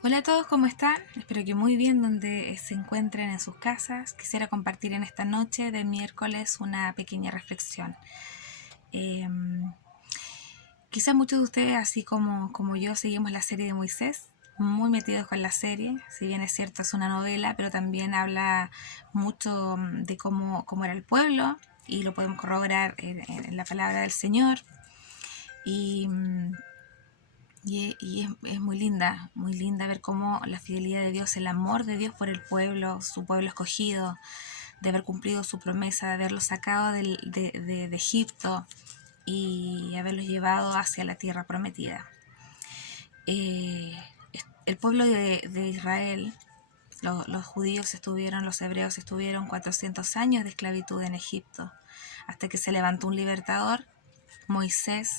Hola a todos, ¿cómo están? Espero que muy bien donde se encuentren en sus casas. Quisiera compartir en esta noche de miércoles una pequeña reflexión. Eh, Quizás muchos de ustedes, así como yo, seguimos la serie de Moisés, muy metidos con la serie. Si bien es cierto, es una novela, pero también habla mucho de cómo era el pueblo y lo podemos corroborar en la palabra del Señor. Y es muy linda ver cómo la fidelidad de Dios, el amor de Dios por el pueblo, su pueblo escogido, de haber cumplido su promesa, de haberlos sacado de Egipto y haberlos llevado hacia la tierra prometida. Eh, el pueblo de Israel, los judíos estuvieron, los hebreos estuvieron 400 años de esclavitud en Egipto, hasta que se levantó un libertador, Moisés,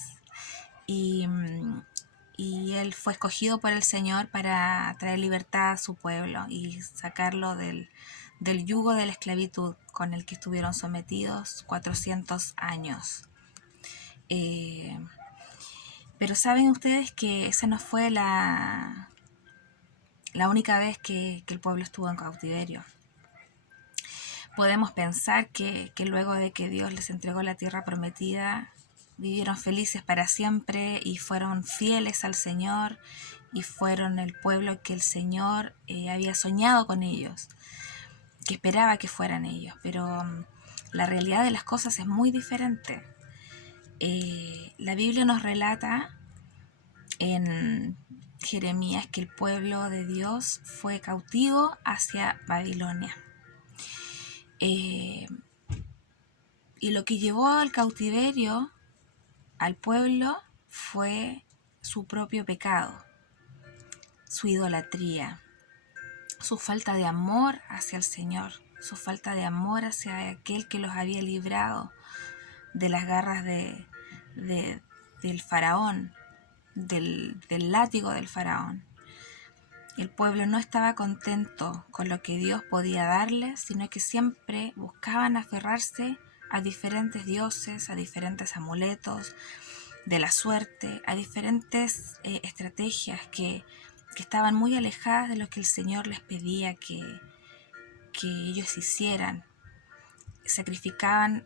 y, y él fue escogido por el Señor para traer libertad a su pueblo y sacarlo del yugo de la esclavitud con el que estuvieron sometidos 400 años. Eh, pero saben ustedes que esa no fue la única vez que el pueblo estuvo en cautiverio. Podemos pensar que luego de que Dios les entregó la tierra prometida, vivieron felices para siempre y fueron fieles al Señor y fueron el pueblo que el Señor había soñado con ellos, que esperaba que fueran ellos. Pero la realidad de las cosas es muy diferente. La Biblia nos relata en Jeremías que el pueblo de Dios fue cautivo hacia Babilonia. Eh, y lo que llevó al cautiverio al pueblo fue su propio pecado, su idolatría, su falta de amor hacia el Señor, su falta de amor hacia aquel que los había librado de las garras del faraón, del látigo del faraón. El pueblo no estaba contento con lo que Dios podía darles, sino que siempre buscaban aferrarse a diferentes dioses, a diferentes amuletos de la suerte, a diferentes estrategias que estaban muy alejadas de lo que el Señor les pedía que ellos hicieran. Sacrificaban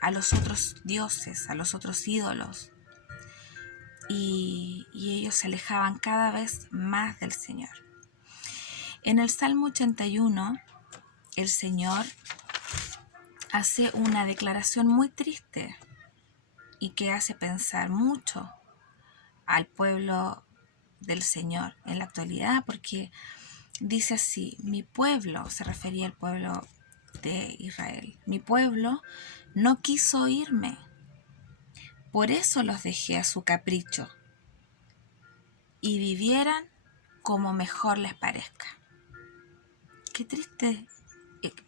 a los otros dioses, a los otros ídolos, y ellos se alejaban cada vez más del Señor. En el Salmo 81, el Señor hace una declaración muy triste y que hace pensar mucho al pueblo del Señor en la actualidad, porque dice así: mi pueblo, se refería al pueblo de Israel, mi pueblo no quiso oírme, por eso los dejé a su capricho y vivieran como mejor les parezca. Qué triste.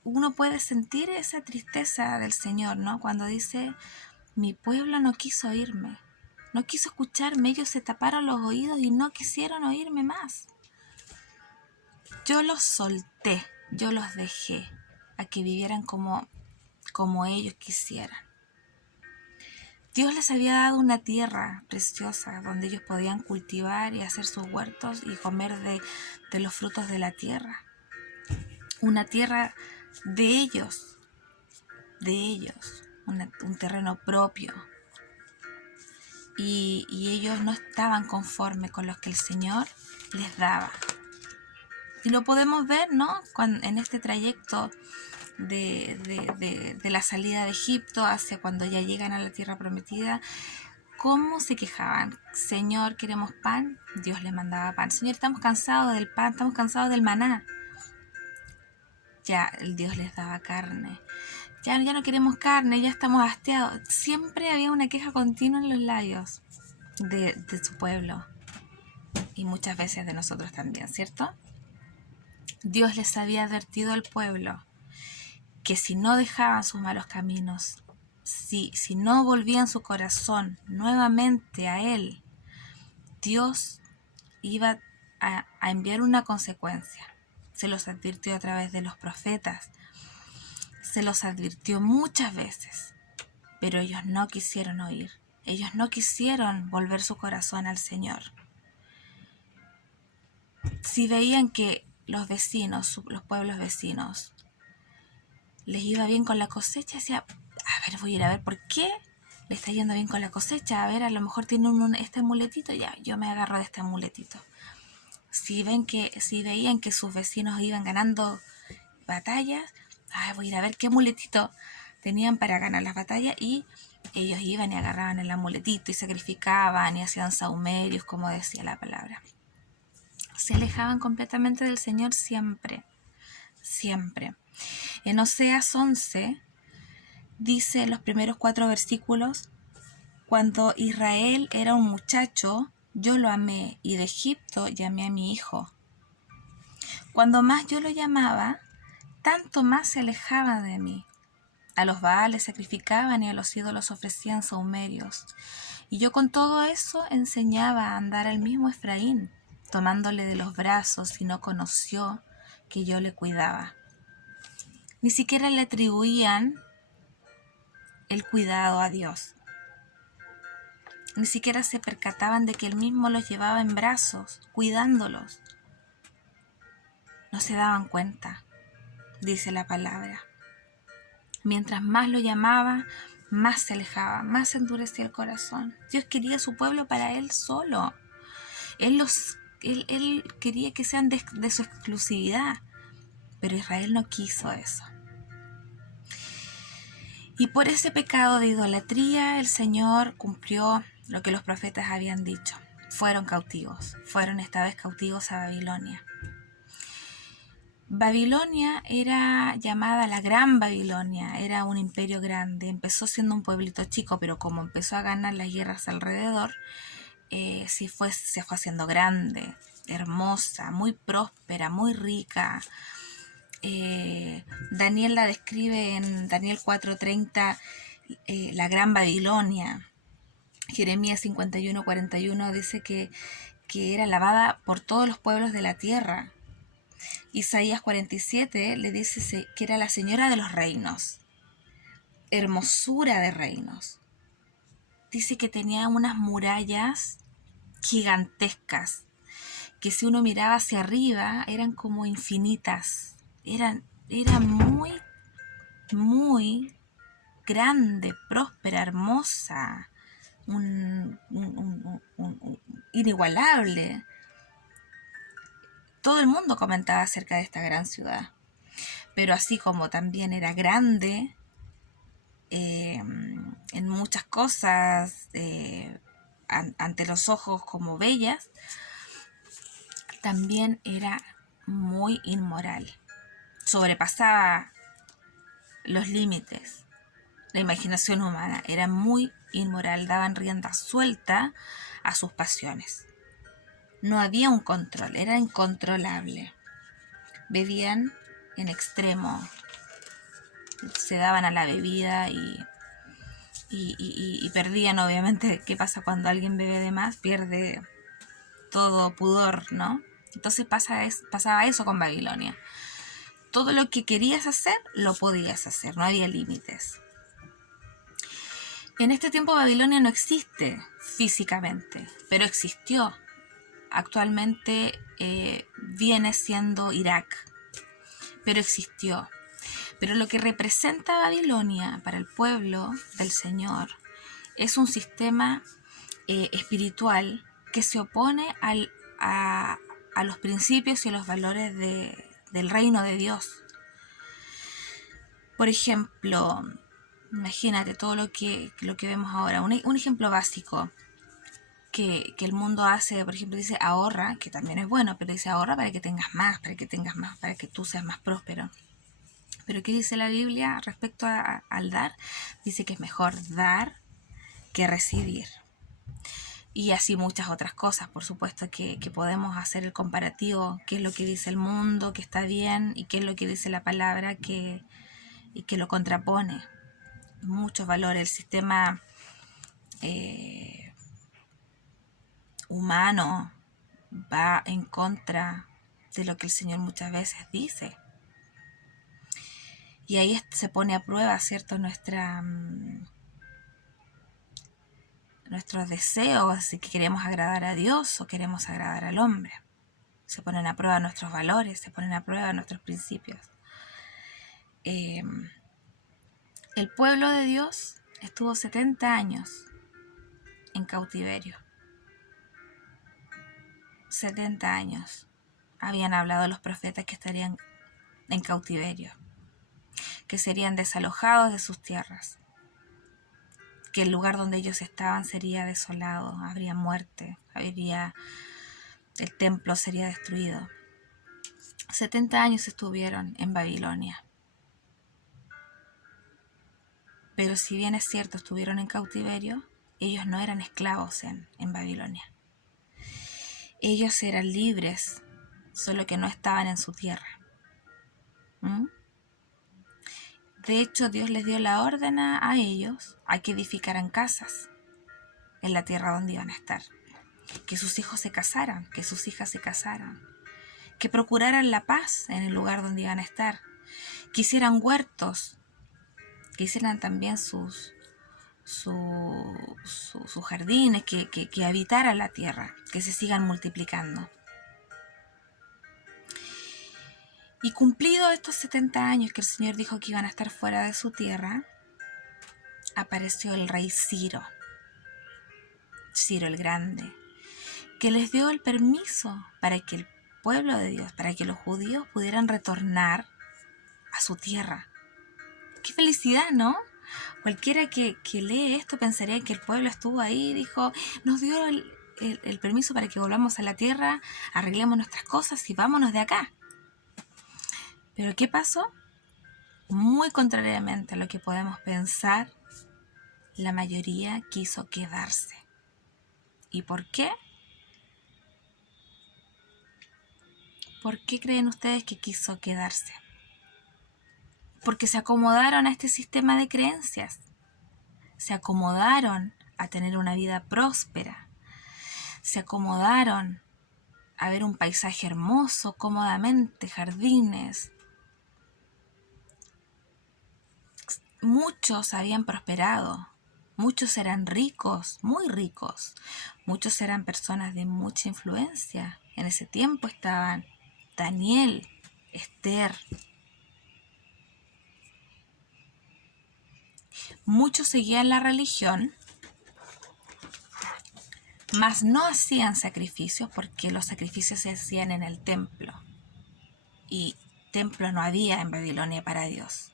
Uno puede sentir esa tristeza del Señor, ¿no? Cuando dice, mi pueblo no quiso oírme, no quiso escucharme, ellos se taparon los oídos y no quisieron oírme más. Yo los solté, yo los dejé a que vivieran como ellos quisieran. Dios les había dado una tierra preciosa donde ellos podían cultivar y hacer sus huertos y comer de los frutos de la tierra. Una tierra de ellos, un terreno propio. Y ellos no estaban conformes con lo que el Señor les daba. Y lo podemos ver, ¿no? En este trayecto de la salida de Egipto hacia cuando ya llegan a la tierra prometida, cómo se quejaban. Señor, queremos pan. Dios les mandaba pan. Señor, estamos cansados del pan, estamos cansados del maná. Ya el Dios les daba carne. Ya no queremos carne, ya estamos hastiados. Siempre había una queja continua en los labios de su pueblo. Y muchas veces de nosotros también, ¿cierto? Dios les había advertido al pueblo que si no dejaban sus malos caminos, si no volvían su corazón nuevamente a Él, Dios iba a enviar una consecuencia. Se los advirtió a través de los profetas, se los advirtió muchas veces, pero ellos no quisieron oír, ellos no quisieron volver su corazón al Señor. Si veían que los vecinos, los pueblos vecinos, les iba bien con la cosecha, decía, a ver, voy a ir a ver por qué le está yendo bien con la cosecha, a ver, a lo mejor tiene este amuletito, ya, yo me agarro de este amuletito. Si veían que sus vecinos iban ganando batallas, voy a ir a ver qué amuletito tenían para ganar las batallas, y ellos iban y agarraban el amuletito y sacrificaban y hacían sahumerios, como decía la palabra. Se alejaban completamente del Señor siempre, siempre. En Oseas 11 dice en los primeros 4 versículos: cuando Israel era un muchacho, yo lo amé, y de Egipto llamé a mi hijo. Cuando más yo lo llamaba, tanto más se alejaba de mí. A los Baales sacrificaban y a los ídolos ofrecían sahumerios. Y yo con todo eso enseñaba a andar al mismo Efraín, tomándole de los brazos, y no conoció que yo le cuidaba. Ni siquiera le atribuían el cuidado a Dios. Ni siquiera se percataban de que él mismo los llevaba en brazos, cuidándolos. No se daban cuenta, dice la palabra. Mientras más lo llamaba, más se alejaba, más se endurecía el corazón. Dios quería a su pueblo para él solo. Él quería que sean de su exclusividad, pero Israel no quiso eso. Y por ese pecado de idolatría, el Señor cumplió lo que los profetas habían dicho. Fueron cautivos, fueron esta vez cautivos a Babilonia. Babilonia era llamada la Gran Babilonia, era un imperio grande. Empezó siendo un pueblito chico, pero como empezó a ganar las guerras alrededor, se fue haciendo grande, hermosa, muy próspera, muy rica. Daniel la describe en Daniel 4:30, la Gran Babilonia. Jeremías 51:41 dice que era alabada por todos los pueblos de la tierra. Isaías 47 le dice que era la señora de los reinos, hermosura de reinos. Dice que tenía unas murallas gigantescas, que si uno miraba hacia arriba eran como infinitas. Era muy, muy grande, próspera, hermosa, inigualable. Todo el mundo comentaba acerca de esta gran ciudad. Pero así como también era grande en muchas cosas, ante los ojos como bellas, también era muy inmoral. Sobrepasaba los límites. La imaginación humana era muy inmoral, daban rienda suelta a sus pasiones. No había un control, era incontrolable. Bebían en extremo, se daban a la bebida y perdían, obviamente. ¿Qué pasa cuando alguien bebe de más? Pierde todo pudor, ¿no? Entonces pasaba eso con Babilonia. Todo lo que querías hacer, lo podías hacer, no había límites. En este tiempo Babilonia no existe físicamente, pero existió. Actualmente viene siendo Irak, pero existió. Pero lo que representa Babilonia para el pueblo del Señor es un sistema espiritual que se opone a los principios y los valores del reino de Dios. Por ejemplo, imagínate todo lo que vemos ahora. Un ejemplo básico que el mundo hace, por ejemplo, dice ahorra, que también es bueno, pero dice ahorra para que tengas más, para que tú seas más próspero. Pero ¿qué dice la Biblia respecto al dar? Dice que es mejor dar que recibir. Y así muchas otras cosas, por supuesto, que podemos hacer el comparativo, qué es lo que dice el mundo, que está bien, y qué es lo que dice la palabra, y que lo contrapone. Muchos valores. El sistema humano va en contra de lo que el Señor muchas veces dice. Y ahí se pone a prueba, ¿cierto?, nuestros deseos, si queremos agradar a Dios o queremos agradar al hombre. se ponen a prueba nuestros valores, se ponen a prueba nuestros principios. El pueblo de Dios estuvo 70 años en cautiverio. 70 años habían hablado los profetas que estarían en cautiverio, que serían desalojados de sus tierras, que el lugar donde ellos estaban sería desolado, habría muerte, el templo sería destruido. 70 años estuvieron en Babilonia. Pero si bien es cierto, estuvieron en cautiverio, ellos no eran esclavos en Babilonia. Ellos eran libres, solo que no estaban en su tierra. De hecho, Dios les dio la orden a ellos a que edificaran casas en la tierra donde iban a estar. Que sus hijos se casaran, que sus hijas se casaran. Que procuraran la paz en el lugar donde iban a estar. Que hicieran huertos, que hicieran también sus jardines, que habitaran la tierra, que se sigan multiplicando. Y cumplidos estos 70 años que el Señor dijo que iban a estar fuera de su tierra, apareció el rey Ciro el Grande, que les dio el permiso para que el pueblo de Dios, para que los judíos pudieran retornar a su tierra. ¡Qué felicidad!, ¿no? Cualquiera que lee esto pensaría que el pueblo estuvo ahí y dijo, nos dio el permiso para que volvamos a la tierra, arreglemos nuestras cosas y vámonos de acá. Pero ¿qué pasó? Muy contrariamente a lo que podemos pensar, la mayoría quiso quedarse. ¿Y por qué? ¿Por qué creen ustedes que quiso quedarse? Porque se acomodaron a este sistema de creencias. Se acomodaron a tener una vida próspera. Se acomodaron a ver un paisaje hermoso, cómodamente, jardines. Muchos habían prosperado. Muchos eran ricos, muy ricos. Muchos eran personas de mucha influencia. En ese tiempo estaban Daniel, Esther. Muchos seguían la religión, mas no hacían sacrificios porque los sacrificios se hacían en el templo. Y templo no había en Babilonia para Dios.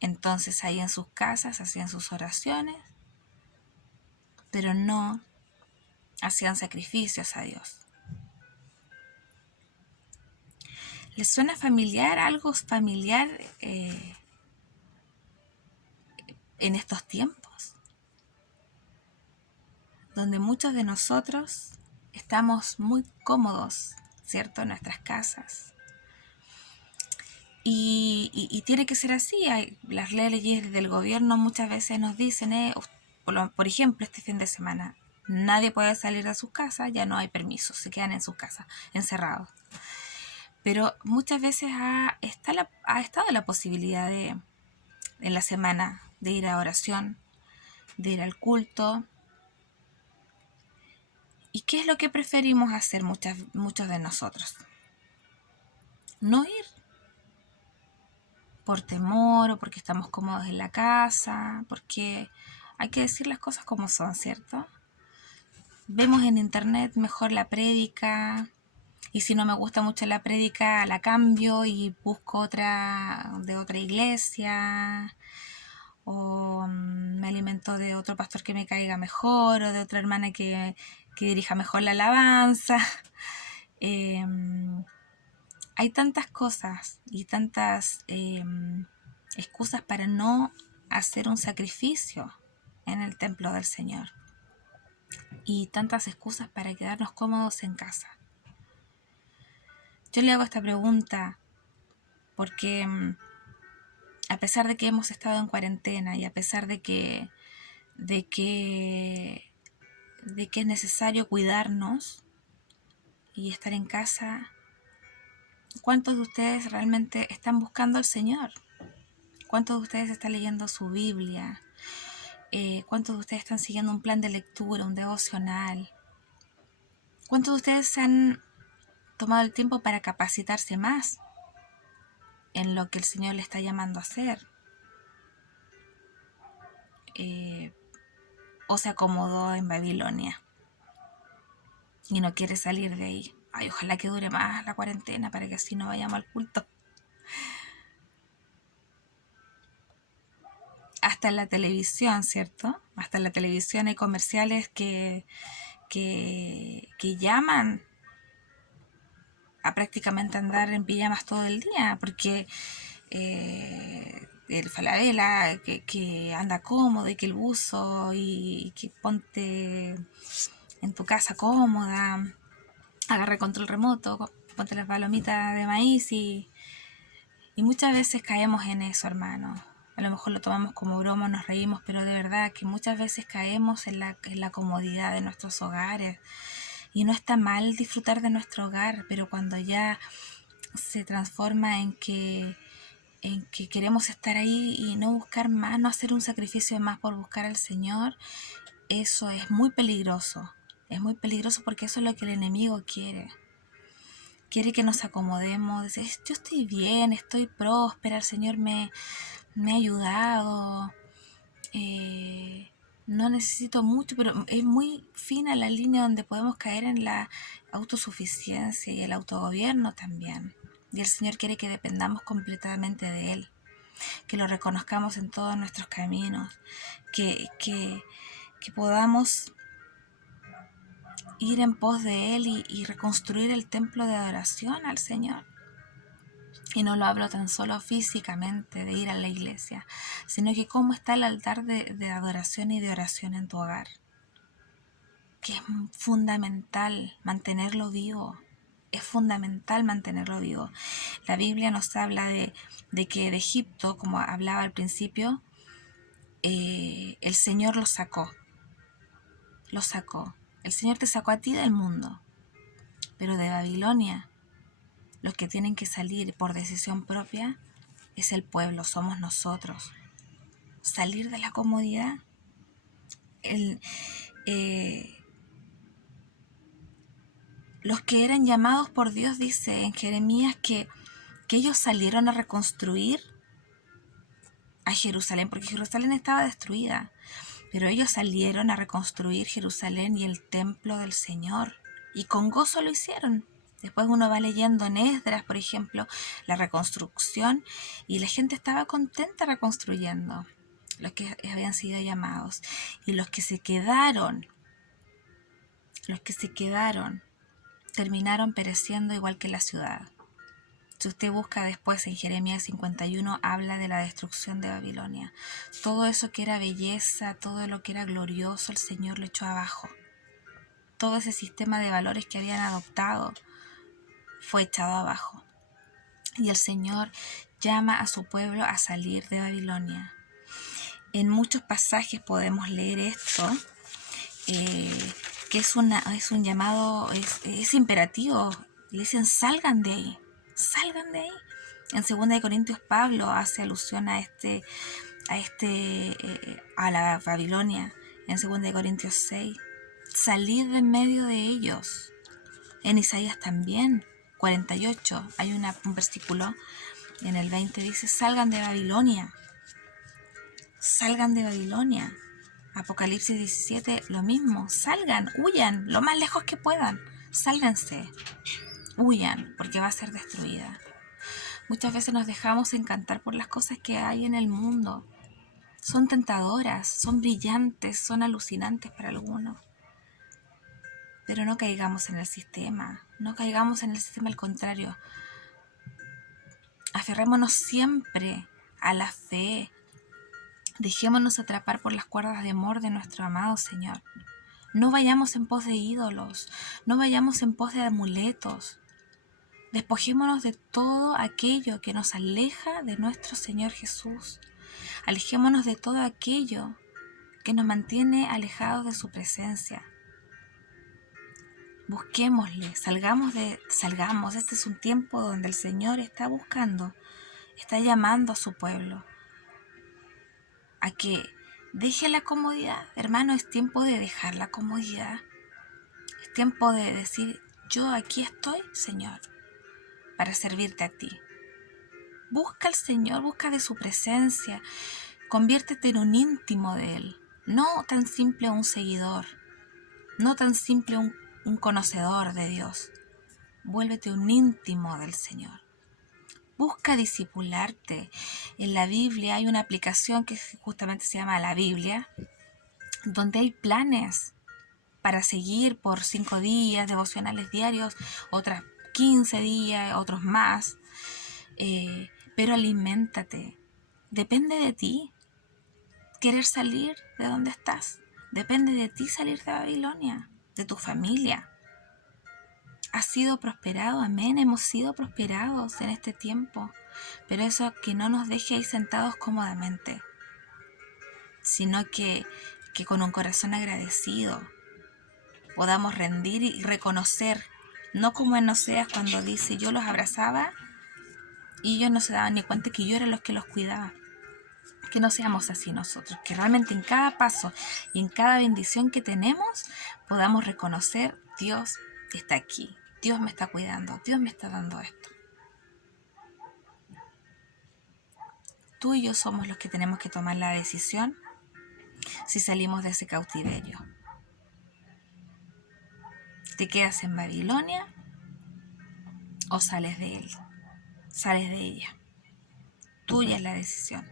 Entonces ahí en sus casas hacían sus oraciones, pero no hacían sacrificios a Dios. ¿Les suena familiar, algo familiar en estos tiempos? Donde muchos de nosotros estamos muy cómodos, ¿cierto?, en nuestras casas. Y tiene que ser así. Las leyes del gobierno muchas veces nos dicen, por ejemplo, este fin de semana, nadie puede salir de sus casas, ya no hay permisos, se quedan en sus casas, encerrados. Pero muchas veces ha estado la posibilidad en la semana de ir a oración, de ir al culto. ¿Y qué es lo que preferimos hacer muchos de nosotros? No ir. Por temor o porque estamos cómodos en la casa, porque hay que decir las cosas como son, ¿cierto? Vemos en internet mejor la prédica, y si no me gusta mucho la prédica, la cambio y busco otra de otra iglesia, o me alimento de otro pastor que me caiga mejor, o de otra hermana que dirija mejor la alabanza. Hay tantas cosas y tantas excusas para no hacer un sacrificio en el templo del Señor. Y tantas excusas para quedarnos cómodos en casa. Yo le hago esta pregunta porque a pesar de que hemos estado en cuarentena y a pesar de que es necesario cuidarnos y estar en casa, ¿cuántos de ustedes realmente están buscando al Señor? ¿Cuántos de ustedes están leyendo su Biblia? ¿Cuántos de ustedes están siguiendo un plan de lectura, un devocional? ¿Cuántos de ustedes se han tomado el tiempo para capacitarse más en lo que el Señor le está llamando a hacer? O se acomodó en Babilonia y no quiere salir de ahí. Ay, ojalá que dure más la cuarentena para que así no vayamos al culto. Hasta en la televisión, ¿cierto? Hasta en la televisión hay comerciales que llaman a prácticamente andar en pijamas todo el día, porque el Falabella, que anda cómodo y que el buzo y que ponte en tu casa cómoda, agarra control remoto, ponte las palomitas de maíz y muchas veces caemos en eso, hermano. A lo mejor lo tomamos como broma, nos reímos, pero de verdad que muchas veces caemos en la comodidad de nuestros hogares. Y no está mal disfrutar de nuestro hogar, pero cuando ya se transforma en que queremos estar ahí y no buscar más, no hacer un sacrificio más por buscar al Señor, eso es muy peligroso. Es muy peligroso porque eso es lo que el enemigo quiere. Quiere que nos acomodemos, dice, yo estoy bien, estoy próspera, el Señor me ha ayudado, no necesito mucho, pero es muy fina la línea donde podemos caer en la autosuficiencia y el autogobierno también. Y el Señor quiere que dependamos completamente de Él, que lo reconozcamos en todos nuestros caminos, que podamos ir en pos de Él y reconstruir el templo de adoración al Señor. Y no lo hablo tan solo físicamente de ir a la iglesia, sino que cómo está el altar de adoración y de oración en tu hogar. Que es fundamental mantenerlo vivo. Es fundamental mantenerlo vivo. La Biblia nos habla de que de Egipto, como hablaba al principio, el Señor los sacó. Los sacó. El Señor te sacó a ti del mundo. Pero de Babilonia, los que tienen que salir por decisión propia es el pueblo, somos nosotros. Salir de la comodidad. Los que eran llamados por Dios, dice en Jeremías, que ellos salieron a reconstruir a Jerusalén, porque Jerusalén estaba destruida, pero ellos salieron a reconstruir Jerusalén y el templo del Señor, y con gozo lo hicieron. Después uno va leyendo en Esdras, por ejemplo, la reconstrucción, y la gente estaba contenta reconstruyendo, los que habían sido llamados. Y los que se quedaron, terminaron pereciendo igual que la ciudad. Si usted busca después en Jeremías 51, habla de la destrucción de Babilonia. Todo eso que era belleza, todo lo que era glorioso, el Señor lo echó abajo. Todo ese sistema de valores que habían adoptado fue echado abajo. Y el Señor llama a su pueblo a salir de Babilonia. En muchos pasajes podemos leer esto, que es un llamado, es imperativo. Le dicen, salgan de ahí. Salgan de ahí. En 2 Corintios Pablo hace alusión a la Babilonia. En 2 Corintios 6, salid de en medio de ellos. En Isaías también, 48, hay un versículo en el 20, dice, salgan de Babilonia. Salgan de Babilonia. Apocalipsis 17, lo mismo. Salgan, huyan, lo más lejos que puedan. Sálganse. Huyan, porque va a ser destruida. Muchas veces nos dejamos encantar por las cosas que hay en el mundo. Son tentadoras, son brillantes, son alucinantes para algunos. Pero no caigamos en el sistema. No caigamos en el sistema, al contrario. Aferrémonos siempre a la fe. Dejémonos atrapar por las cuerdas de amor de nuestro amado Señor. No vayamos en pos de ídolos. No vayamos en pos de amuletos. Despojémonos de todo aquello que nos aleja de nuestro Señor Jesús. Alejémonos de todo aquello que nos mantiene alejados de su presencia. Busquémosle, salgamos. Este es un tiempo donde el Señor está buscando, está llamando a su pueblo a que deje la comodidad. Hermano, es tiempo de dejar la comodidad. Es tiempo de decir, yo aquí estoy, Señor, para servirte a ti. Busca al Señor, busca de su presencia, conviértete en un íntimo de Él, no tan simple un seguidor, no tan simple un conocedor de Dios. Vuélvete un íntimo del Señor. Busca discipularte. En la Biblia hay una aplicación que justamente se llama La Biblia, donde hay planes para seguir por 5 días, devocionales diarios, otras 15 días, otros más. Pero aliméntate. Depende de ti querer salir de donde estás. Depende de ti salir de Babilonia, de tu familia. Has sido prosperado, amén. Hemos sido prosperados en este tiempo. Pero eso que no nos deje ahí sentados cómodamente, sino que con un corazón agradecido podamos rendir y reconocer, no como en Oseas cuando dice, yo los abrazaba y ellos no se daban ni cuenta que yo era los que los cuidaba. Que no seamos así nosotros, que realmente en cada paso y en cada bendición que tenemos podamos reconocer, Dios está aquí, Dios me está cuidando, Dios me está dando esto. Tú y yo somos los que tenemos que tomar la decisión si salimos de ese cautiverio. ¿Te quedas en Babilonia o sales de él? Sales de ella. Tuya es la decisión,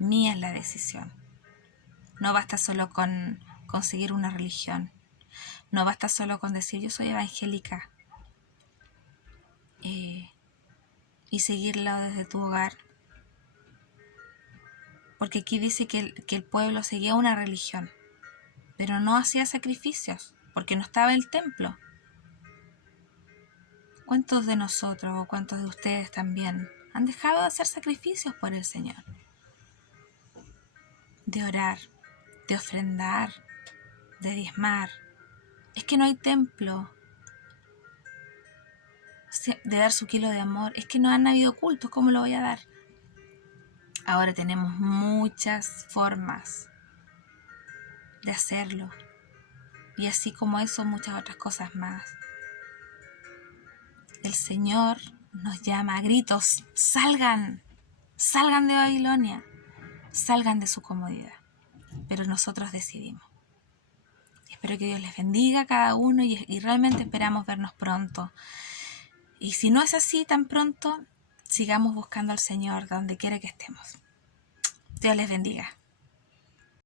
mía es la decisión. No basta solo con conseguir una religión. No basta solo con decir yo soy evangélica y seguirlo desde tu hogar. Porque aquí dice que el pueblo seguía una religión, pero no hacía sacrificios, porque no estaba en el templo. ¿Cuántos de nosotros o cuántos de ustedes también han dejado de hacer sacrificios por el Señor? De orar, de ofrendar, de diezmar. Es que no hay templo. De dar su kilo de amor. Es que no han habido cultos, ¿cómo lo voy a dar? Ahora tenemos muchas formas de hacerlo. Y así como eso, muchas otras cosas más. El Señor nos llama a gritos, salgan de Babilonia, salgan de su comodidad. Pero nosotros decidimos. Espero que Dios les bendiga a cada uno y realmente esperamos vernos pronto. Y si no es así tan pronto, sigamos buscando al Señor donde quiera que estemos. Dios les bendiga.